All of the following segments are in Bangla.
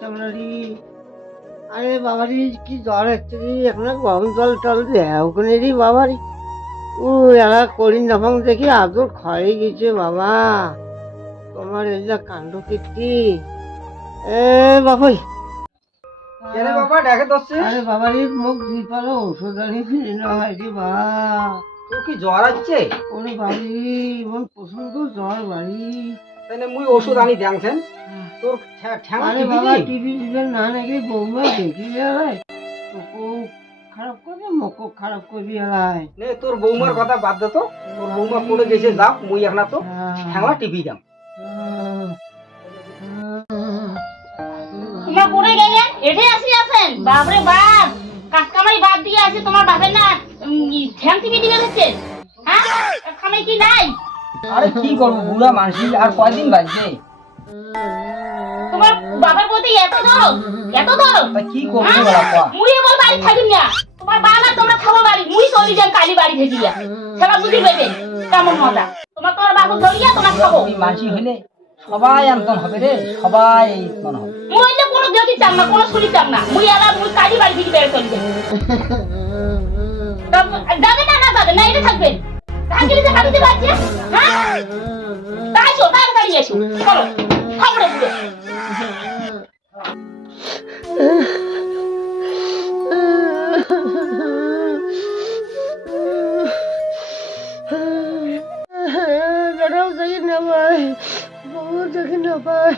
চামড়ারি। আরে বাবারি কি জ্বর হচ্ছে রে, এখন গরম জল টল দেয় ওখানে রে বাবারি। ও এরা করিন যখন দেখি আদর ক্ষয়ে গেছে বাবা। তোমার এই যা কাণ্ড কীর্তি এ বাবাই। কেন বাবা ডেকে দচ্ছে? আরে বাবারি মুখ দুই পালো ওষুধ আনি ফিরে না হয় রে বা। তোর কি জ্বর আছে? ওরে বাড়ি এমন প্রচন্ড জ্বর বাড়ি। তাহলে মুই ওষুধ আনি দেখছেন তোর ঠ্যাং আরে টিপি বাবা দি। টিভি দিবেন না নাকি বৌমা দেখি এলাই তোকে খারাপ করবে মুখ খারাপ করবি এলাই। নে তোর বৌমার কথা বাদ দে তো। তোর বৌমা পড়ে গেছে যাও, মুই এখন তো ঠ্যাংলা টিপি দাম। তোমার পড়ে গেলেন এঠে আসি আছেন বাপরে বাপ, কাজ কামাই বাদ দিয়ে আসি তোমার বাপের না ঠ্যাং টিপি দিবে হচ্ছে। হ্যাঁ কামাই কি নাই? আরে কি করবো বুড়া মানুষ আর কয়দিন বাঁচবে? তোমার বাবার প্রতি এত ধরো এত ধরো। তা কি করবো বাবা? মুই বল বাড়ি থাকিন না, তোমার বাবা তোমরা খাবো বাড়ি, মুই চলি যান কালি বাড়ি থেকে গিয়া সেটা বুঝি পেবে কেমন মজা। তোমার বাবু ধরিয়া তোমার খাবো। মানুষ হইলে সবাই আন্তন হবে রে, সবাই আন্তন হবে। মুই হইলে কোনো যদি চান না, কোনো শুনি চান না, মুই এলা মুই কালি বাড়ি থেকে বের চলি যাবে। যাবে না না যাবে না, এটা থাকবেন থাকলে যে খাবিতে পারছে। হ্যাঁ তাইছো তাড়াতাড়ি এসো চলো খাবড়ে বুড়ো। বেটাও দেখি না পাই, বউ দেখি না পাই,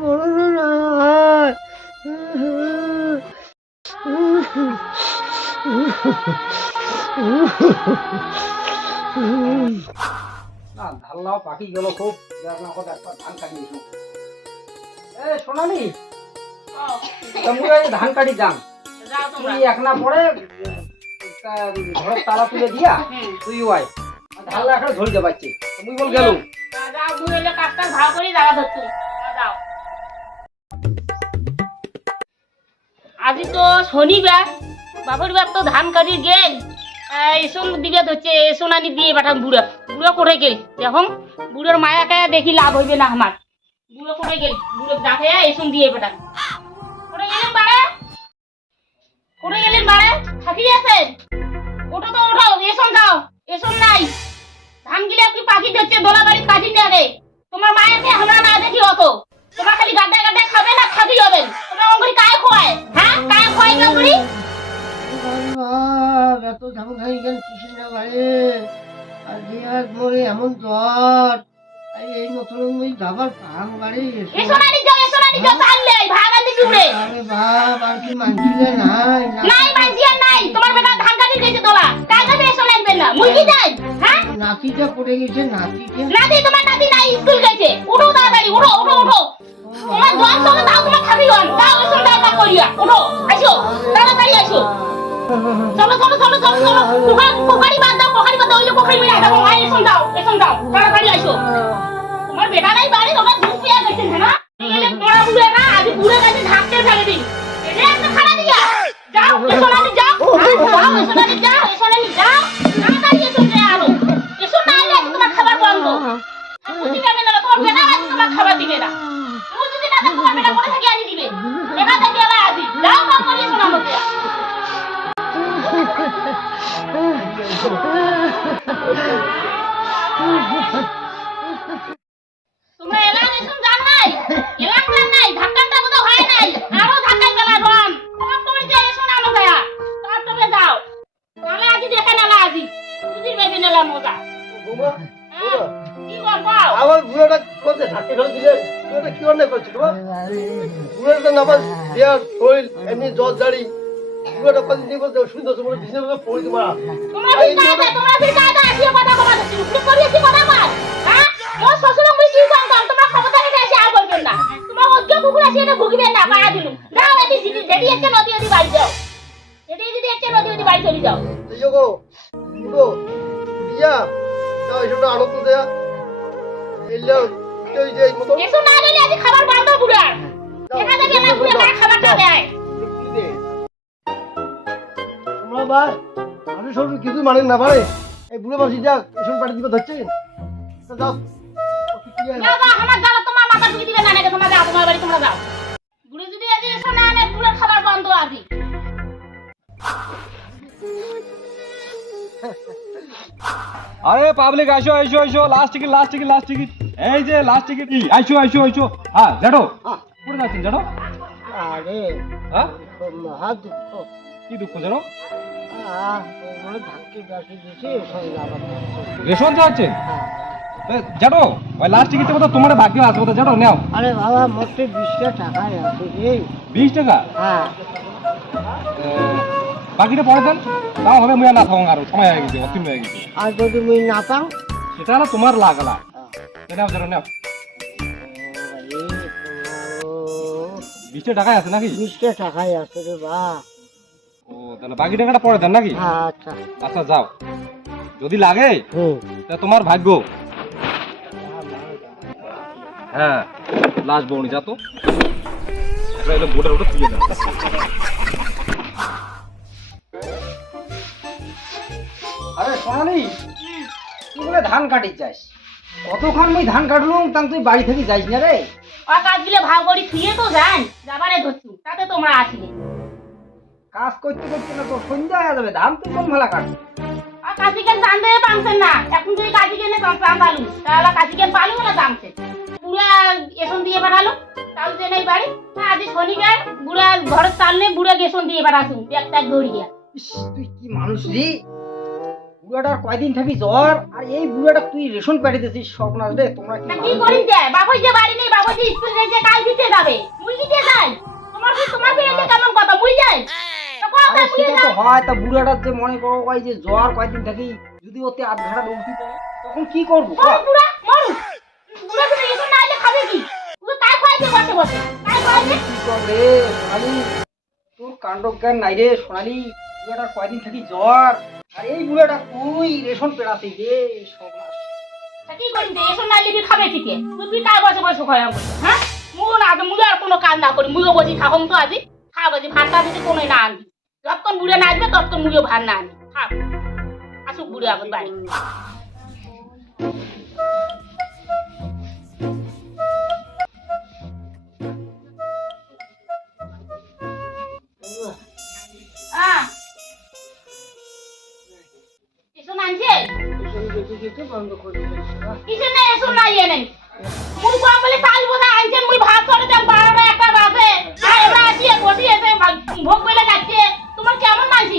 মরণ না হয়। না ধাল্লাও পাখি গেল খুব, একটা ধান কাটি এসো। এ সোনালি, মুই ধান কাটি যান। যাও তোমরা তুই এক না পরে ঘরের তালা তুলে দিয়া তুই ওয়াই ধাল্লা এখন ধরে যাবাচ্ছে। মুই বল গেল যাও, মুই হইলে কাজটা ভালো করে যাওয়া ধরতো। যাও আজি তো শনিবার, বাবুর বাপ তো ধান কাটি গেল। এসন দিকে হচ্ছে এসন আনি দিয়ে পাঠাম বুড়া। বুড়ো করে গেল এখন বুড়োর মায়াকে দেখি লাভ হইবে না আমার। বুড়ো করে গেল, বুড়ো দেখে এসন দিয়ে পাঠাম। করে গেলেন বাড়ে, করে গেলেন বাড়ে থাকি আছেন। ওটা তো ওঠাও, এসন যাও, এসন নাই। ধান গিলে কি পাখি ধরছে দোলা বাড়ি পাখি নেবে। তোমার মায়াকে আমরা না দেখি অত, তোমার খালি গাড্ডা গাড্ডা খাবে না থাকি হবে। তোমার অঙ্গুরি কায় খোয়ায়? হ্যাঁ কায় খোয়ায় অঙ্গুরি? এত ধান খাই গেল কিসের না বাড়ে, আর যে আর মরে এমন জ্বর। এই মতন ওই যাবার ভাঙ বাড়ি এসোনানি যাও তাহলে ভাগালি জুড়ে। আরে বাপ আর কি মানছিলে নাই নাই মানজিয়া নাই, তোমার বেটা ধান কাটি গেছে দোলা কায় কাছে এসোনানি দেন না মুই কি যাই? হ্যাঁ নাতিটা পড়ে গেছে, নাতিকে নাতি তোমার নাতি নাই স্কুল গেছে। উঠো তাড়াতাড়ি উঠো উঠো উঠো, তোমার জল চলে দাও, তোমার খাবি গন দাও এসো দাও না করিয়া উঠো আসো তাড়াতাড়ি আসো। চলো চলো চলো চলো চলো, পোখারি বাদ দাও, পোখারি বাদ দাও, ওই পোখারি মেরে দাও, মাই এসো দাও তাড়াতাড়ি আসো। তোমার বেটা নাই বাড়ি, তোমার দুধ পিয়া গেছে না এলে পড়া বুড়ে না আজ বুড়ে গেছে ঢাকতে ফেলে দিন। এলে একটা খাড়া দিয়া যাও এসোনানি যাও, যাও এসোনানি যাও, এসোনানি যাও তাড়াতাড়ি এসো রে আলো। এসো না এলে তোমার খাবার বন্ধ। বুঝি যাবে না তোমার বেটা আজ তোমার খাবার দিবে না। তুমি যদি না তোমার বেটা পড়ে থাকি আনি দিবে। বেটা দেখি আলা আজি যাও কাম করি এসো না মতে। তোমরা এলাম এসব জান নাই, এলাম জান নাই, ধাক্কাটা তো হয় নাই, আরো ধাক্কাই গেলা রন। তোমার তুমি যে এসো না মজা, তোমার তুমি যাও। তাহলে আজি দেখে নেলা আজি, বুঝি বেবি নেলা মজা। কি করবো? আমার বুড়োটা করতে ঢাকে ফেলে দিলে বুড়োটা কি অন্যায় করছে তোমার? বুড়োটা নামাজ দেওয়ার শরীর এমনি জ্বর জারি, বুড়োটা কদিন দিয়ে বলতে সুন্দর সুন্দর বিছানা করে পড়ে তোমার। তোমরা বিকায়দা, তোমরা বিকায়দা আসিও কথা কথা দিচ্ছি, তুমি করিয়েছি কথা কর। হ্যাঁ মোর শ্বশুর মুই কি জানতাম, তোমরা ক্ষমতা রেখে এসে আর বলবেন না। তোমার অজ্ঞ কুকুর আসি এটা ভুগিবেন না, পাড়া দিলুম। যাও এটি যেটি একটা নদী নদী বাড়ি যাও, যেটি যদি একটা নদী নদী বাড়ি চলে যাও। ইয়ে করো বুড়ো ইয়া তাও এসবটা আনন্দ দেয়া এলে কেউ যে এই মতো এসো না দিলে আজ খাবার বন্ধ বুড়ার। দেখা যাবে না বুড়া কার খাবারটা দেয়। তোমরা ভাই আমি সব কিছু মানেন না ভাই, এই বুড়ো মাসি যাক এসব পাড়ি দিবে ধরছে যাও যাও যাও আমার জ্বালা তোমার মাথা ঢুকে দিবে না নাকি তোমরা যাও তোমার বাড়ি তোমরা যাও বুড়ি যদি আজ এসো না আনে বুড়ের খাবার বন্ধ আছি আরে পাবলিক আসো আসো আসো লাস্ট টিকিট এই যে লাস্ট টিকিট আসো হ্যাঁ জানো কোথায় যাচ্ছেন জানো আরে হ্যাঁ মহা দুঃখ কি দুঃখ জানো মানে ধাক্কি গাছি দিয়েছে সঙ্গে আবার রেশন যাচ্ছেন জানো ওই লাস্ট টিকিটের কথা তোমার ভাগ্য আছে কথা জানো নাও আরে বাবা মোটে 20টা টাকায় আছে রে 20 টাকা হ্যাঁ বাকিটা পরে দেন তাও হবে মুই আর না থাকুন আর সময় হয়ে গেছে অতিম হয়ে গেছে আর যদি মুই না পাও সেটা হলো তোমার লাগলা নাও জানো নাও 20 টাকায় আছে নাকি 20টা টাকায় আছে রে বা ও তাহলে বাকি টাকাটা পরে দেন নাকি আচ্ছা আচ্ছা যাও যদি লাগে তা তোমার ভাগ্য হ্যাঁ লাস্ট বউনি যা তো এটা বোর্ডের ওটা তুলে দাও আরে সোনালি তুই বলে ধান কাটিস যাস কতক্ষণ মুই ধান কাটলুম তাম তুই বাড়ি থেকে যাইস না রে আর কাজ দিলে ভাগ করি থুয়ে তো যান যাবারে ধরছু তাতে তোমরা আসিলে কাজ করতে করতে না তোর সন্ধ্যা হয়ে যাবে ধান তুই কোন ভালা কাট আর কাশিকেন চান দিয়ে পামছেন না এখন যদি কাশিকেনে চান পালু তাহলে কাশিকেন পালু না পামছে বুড়া এসন দিয়ে বানালো চাল দিয়ে নেই বাড়ি আজ শনিবার বুড়া ঘরের চাল নেই বুড়া গেসন দিয়ে বানাসুন একটা দৌড়ি গিয়া ইস, তুই কি মানুষ রে বুড়াটার কয়দিন থাকি জ্বর আর এই বুড়াটা তুই রেশন পেটে দিছিস স্বপ্নাস রে তোমরা কি তা কি মানুষ করি রে? যায় বাবুই যে বাড়ি নেই বাবুই যে স্কুল যে কাল দিতে যাবে মুই দিতে যাই তোমার ফিরে কেমন কথা মুই যাই তো কোন আরে কাজ দিয়ে সেটা তো যাই হয় তা বুড়াটার যে মনে করো ওই যে জ্বর কয়দিন থাকি যদি ওতে আধ ঘাটা উঠি পড়ে তখন কি করবো মরু বুড়া মরু বুড়া তুমি এসব না আইলে খাবে কি তুই তাই খাইতে বসে বসে তাই খাইতে কি করবে সোনালি তোর কাণ্ড জ্ঞান নাই রে সোনালি বুড়াটার কয়দিন থাকি জ্বর আর এই বুড়াটা তুই রেশন পেড়াতে রে সর্বনাশ। তা কি করি দে এসব না লিবি খাবে কি তুই তাই বসে বসে খাই আমি হ্যাঁ মুই না মুই আর কোনো কাজ না করি মুইও বসি থাকুম তো আজি খাও বসি ভাতটা দিতে কোনো না আনবি যতক্ষণ বুড়ে না আসবে ততক্ষণ মুইও ভাত না আনবি খাও আসুক বুড়ে আমার বাড়ি এসব আনছে বন্ধ করে দিয়েছে কিসের নেই এসব না ইয়ে নেই মুই কম বলে চাল বোঝা আনছেন মুই ভাত করে দেন 12টা একটা বাজে আর এবার আসিয়ে বসি এসে ভোগ বেলে যাচ্ছে তোমার কেমন মানছি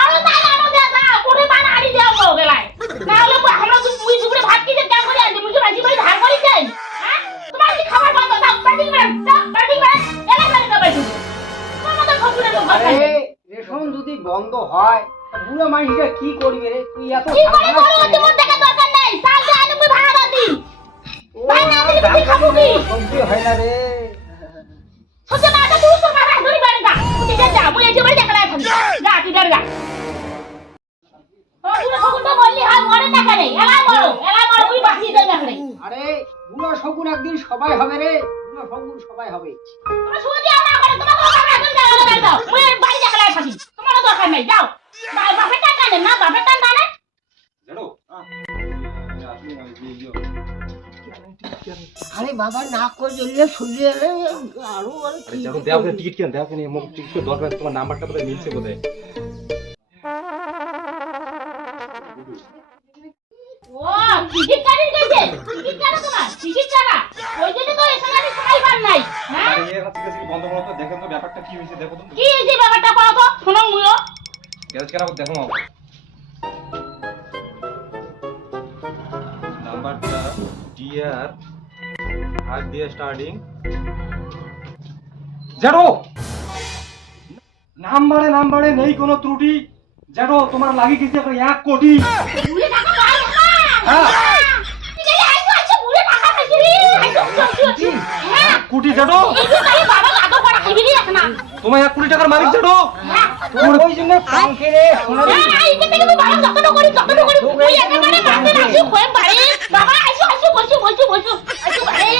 আরো তাই আনো দে যা কোনে বানা আড়ি দেও গো গেলাই না হলে আমরা তো মুই দুপুরে ভাত খেতে কেমন করে আনছি মুই বাজি করে ধার করি যাই হ্যাঁ তোমার কি খাবার বন্ধ দাও পার্টি করে দাও পার্টি করে এলা করে দাও পার্টি তোমার মত খবরে লোক আরে রেশন যদি বন্ধ হয় তা বুড়া মানুষটা কি করবে রে তুই এত কি করে ঝামেলা করো করছিস। তোমার টাকা দরকার নাই চাল দে আনো মুই ভাড়া দাও দি ও, ভাই না দিলে তুই খাবো কি? সহ্য হয় না রে সহ্য না তো তুই তোর মাথা ধরি বাড়ি যা তুই যা মুই এই যে বাড়ি দেখা থাকি যা তুই যা ও তুই সবুন তো বললি হয় মরে টাকা নেই এলা মরো মুই বাঁচি দেই না রে আরে বুড়া শগুন একদিন সবাই হবে রে বুড়া শগুন সবাই হবে তুমি শুয়ে দিও না করে তোমার কথা এখন যাও না দাও মুই এই বাড়ি দেখা থাকি তোমার দরকার নাই যাও বাপের টাকা নেই না বাপের টাকা না জানো আসলে আমি দিয়ে দিও আরে বাবা না করে দিলে শুনে এলে আরো আর আরে কি জানো দেও টিকিট কেন দেও কেন মোক টিকিট দরকার তোমার নাম্বারটা বোধহয় মিলছে বোধহয় ও টিকিট কাটি গেছে টিকিট কাটা তোমার টিকিট কাটা ওই জন্য তো এখানে আমি সবাই পার নাই হ্যাঁ আরে এর কাছে কাছে বন্ধ করো তো দেখেন তো ব্যাপারটা কি হইছে দেখো তো কি এই যে ব্যাপারটা কও তো শোনো মুইও গ্যাস কেন দেখো নাম্বারটা ডিআর আজ দিয়ে স্টার্টিং জানো নাম্বারে নেই কোনো ত্রুটি জানো তোমার লাগি গেছে 1 কোটি বুড়ে টাকা পাই না হ্যাঁ ঠিক আছে আইছো আইছো বুড়ে টাকা পাইছি রে আইছো হ্যাঁ কোটি জানো এই যে তাই বাবা লাতো করা খাইবি রে এখন তোমার 1 কোটি টাকার মালিক জানো তোর ওই জন্য পাঙ্কে রে সোনালি না এই যে তুমি বাবা যতটা করি তুই একেবারে মারতে আসি কই বাড়ি বাবা আইছো আইছো বসো আইছো বাড়ি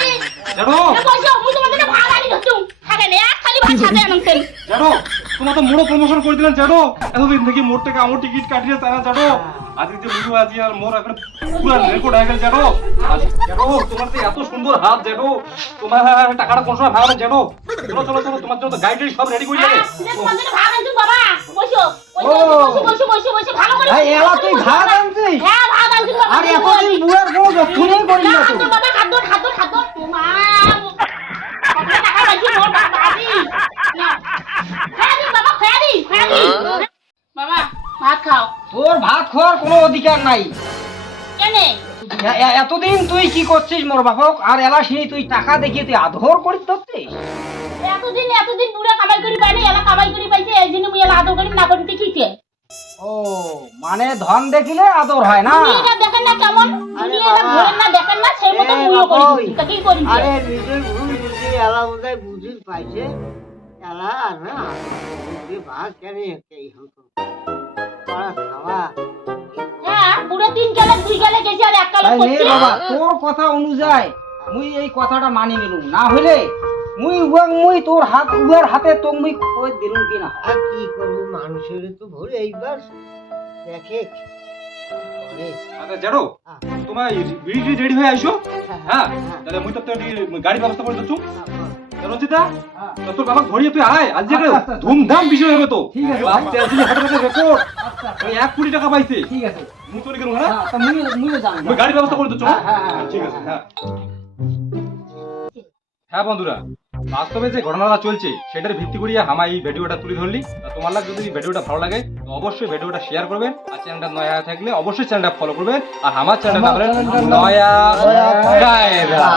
জানো বসো মুই তোমাকে ভাড়া আনি ধরছু থাকে না খালি ভাত খাবে আনছেন জানো তোমার তো মোড়ো প্রমোশন করে দিলেন জানো, এতদিন থেকে মোড় থেকে আমার টিকিট কাটিয়ে তারা জানো, আজকে যে মুড়ি আজি আর মোর এখন পুরো রেকর্ড হয়ে গেল জানো। জানো তোমার তো এত সুন্দর হাত জানো, তোমার টাকাটা কোন সময় ভাগাবেন জানো। চলো চলো চলো, তোমার জন্য গাইড সব রেডি করে যাবে। তোমার জন্য ভাগ আনছি বাবা, বসো বসো বসো বসো, ভালো করে এই এলা তুই ভাত আনছিস? হ্যাঁ ভাগ আনছি বাবা। আর এতদিন বুয়ার কোনো যত্নই করি না তো। বাবা হাত ধর হাত ধর হাত ধর, মা কত টাকা পাইছি মোর বাবা দি না, খাই দি বাবা, খাই দি বাবা, ভাত খাও। তোর ভাত খাওয়ার কোনো অধিকার নাই। কেনে এতদিন তুই কি করছিস মোর বাপক, আর এলা সেই তুই টাকা দেখিয়ে তুই আদর করিস ধরছিস? এতদিন বুড়া কামাই করি পাই না, এলা কামাই করি পাইছে, এই জন্য মুই এলা আদর করি না করি দেখিছে। ও মানে ধন দেখিলে আদর হয় না? তুমি এটা দেখেন না কেমন, তুমি এটা ধরেন না দেখেন না, সেই মতো মুইও করি দিছি, তা কি করি? আরে নিজের ভুল বুঝি এলা বোধহয় বুঝি পাইছে, এলা না বুঝি ভাগ কেন এই হতো পড়া খাওয়া। হ্যাঁ বুড়া 3 গেলে 2 গেলে গেছে আর 1 গেলে তাই নে করছে। বাবা, তোর কথা অনুযায়ী মুই এই কথাটা মানি নিলুম, না হইলে মুই তোর উয়ার হাতে তো মুই কই দিলুম কি না। আর কি করবো, মানুষের তো ভুল, এইবার দেখে করে। আচ্ছা জানো, তোমার বিড়ি রেডি হয়ে আইসো। হ্যাঁ তাহলে মুই তো গাড়ি ব্যবস্থা করে দিচ্ছু। রঞ্জিতা, তোর বাবা ধরিয়ে তুই আয়, আজ যে আচ্ছা। ধুমধাম বিষয় হবে তো। ঠিক আছে। বাপ তেলজিনি হাটের কাছে রেকর্ড, ওই 1 কোটি টাকা পাইছে। ঠিক আছে, মুই তোর কেন হ্যাঁ, তা মুইও জানি। মুই গাড়ি ব্যবস্থা করে দিচ্ছু। হ্যাঁ। ঠিক আছে। হ্যাঁ হ্যাঁ বন্ধুরা, বাস্তবে যে ঘটনাটা চলছে সেটার ভিত্তি করিয়ে আমার এই ভিডিওটা তুলে ধরলি। তোমার লাগে যদি ভিডিওটা ভালো লাগে তো অবশ্যই ভিডিওটা শেয়ার করবেন, আর চ্যানেলটা নয়া থাকলে অবশ্যই চ্যানেলটা ফলো করবেন, আর আমার চ্যানেলটা নয়া গায়রা।